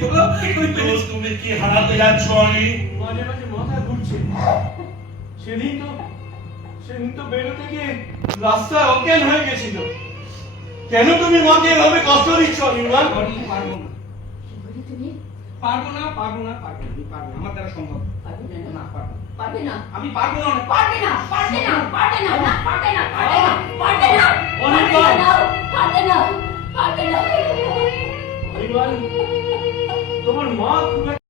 ফেলেছি বাবা, তুমি কি হারাতে যাচ্ছ অনি? মাঝে মাঝে মাথা ঘুরছে। সেদিন তো বেরোতে গিয়ে রাস্তায় অজ্ঞান হয়ে গেছিল। কেন তুমি মাকে এভাবে কষ্ট দিচ্ছ অনির্বাণ? পারবো না, কি বলি তুমি? পারবো না, পারবো না, পারবো না, আমি পারবো না, আমার দ্বারা সম্ভব না। পারবে না, না, পারবো না। পারবে না, আমি পারবো না, অনেক পারবে না, পারবে না, পারবে না, না, পারবে না, পারবে না, পারবে না, অনির্বাণ! পারবে না, পারবে না, পারবে না। অনির্বাণ, তোমার মা খুব